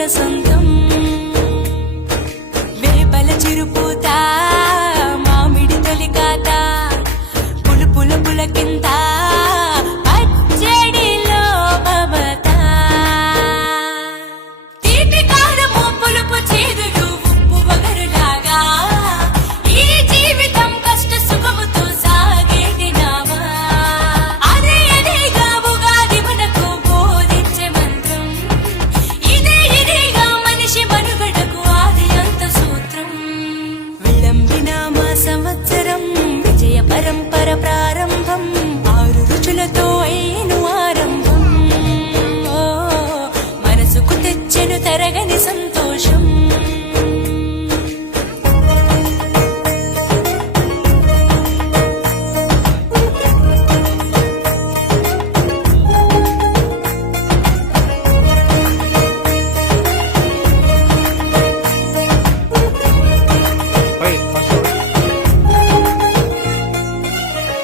మన సొంతం. వేపల చిరుపూత మామిడి తొలికాత పులుపుల పులకింత పచ్చడిలో మమత. తీపి కారము పులుపు చేదులు ఉప్పు వగరులాగా ఈ జీవితం కష్ట సుఖముతో సాగేటి నావా. అదే అదేగా ఉగాది మనకు బోధించే మంత్రం. ఇదేగా మనిషి మనుగడకు ఆది అంత సూత్రం. విళంబినామ సంవత్సరం విజయ పరంపర ప్రారంభం. 6 రుచులతో అయ్యను ఆరంభం. ఓ మనసుకు తెచ్చెను తరగని సంతోషం.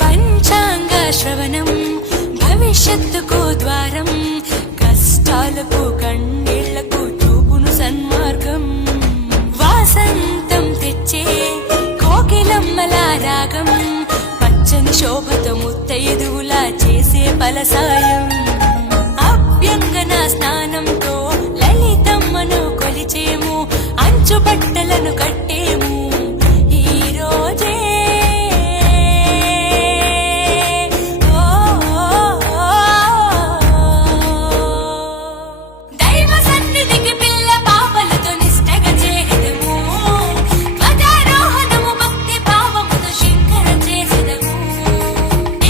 పంచాంగ శ్రవణం భవిష్యత్తుకు ద్వారం. కష్టాలకు కన్నీళ్లకు చూపును సన్మార్గం. వాసంతం తెచ్చే కోకిలమ్మల రాగం. పచ్చని శోభతో ముత్తైదువులా చేసే ఫలసాయం. అభ్యంగన స్నానంతో లలితమ్మను కొలిచేము. అంచు బట్టలను కట్టేము ఈ రోజే. దైవ సన్నిధికి పిల్ల పాపలతో నిష్టగా చేరెదము. ధ్వజారోహణము భక్తి భావముతో శంకర చేసెదము.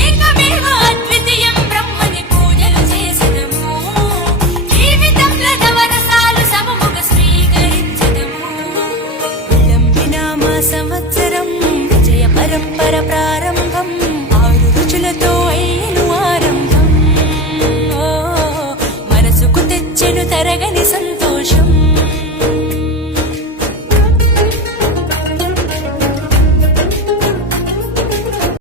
ఏకమేవ అద్వితీయం బ్రహ్మని పూజలు చేసెదము. జీవితంలో నవరసాలు సమముగా స్వీకరించెదము. విళంబినామ సంవత్సరం